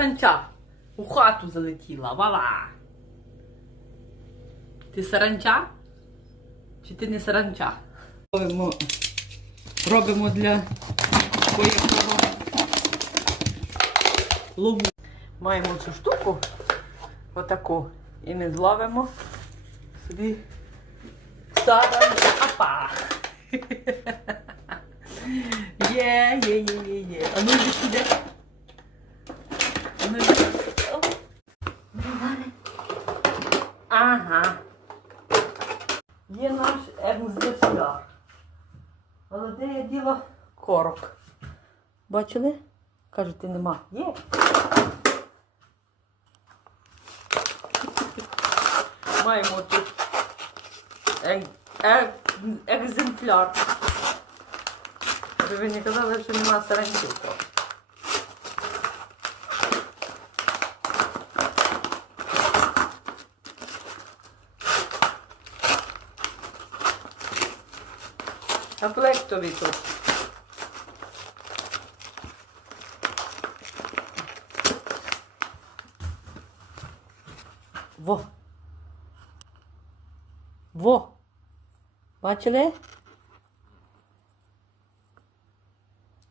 саранча. У хату залетіла. Вала. Ти саранча? Чи ти не саранча? Робимо, робимо для якого лову. Маємо цю штуку, отаку, і ми зловимо собі саранча. Є, є, є, є, є. А ну йди сюди. Ага. Є наш екземпляр. Але де я діла корок? Бачили? Кажете, нема. Є. Маємо тут ек- ек- екземпляр. Ви не казали, що нема саранчів. А плектові тут. Во. Во. Бачили?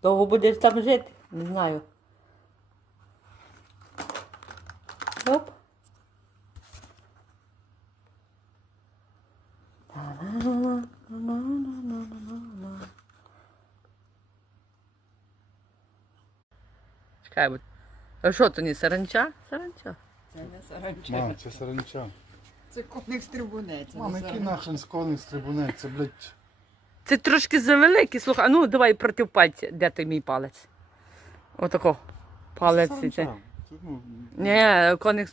Довго будеш там жити? Не знаю. Оп. Та-на-на-на-на-на-на-на. Чекай, бо... А що то не саранча? Саранча. Це не саранча. Мам, це саранча. Це коник стрибунець. Мам, який нахрен сконик стрибунець, це, блядь, Це трошки завеликий, слухай, а ну давай проти пальця, де ти мій палець. Отако. Палець. саранча. Це. Це, ну, Ні, коник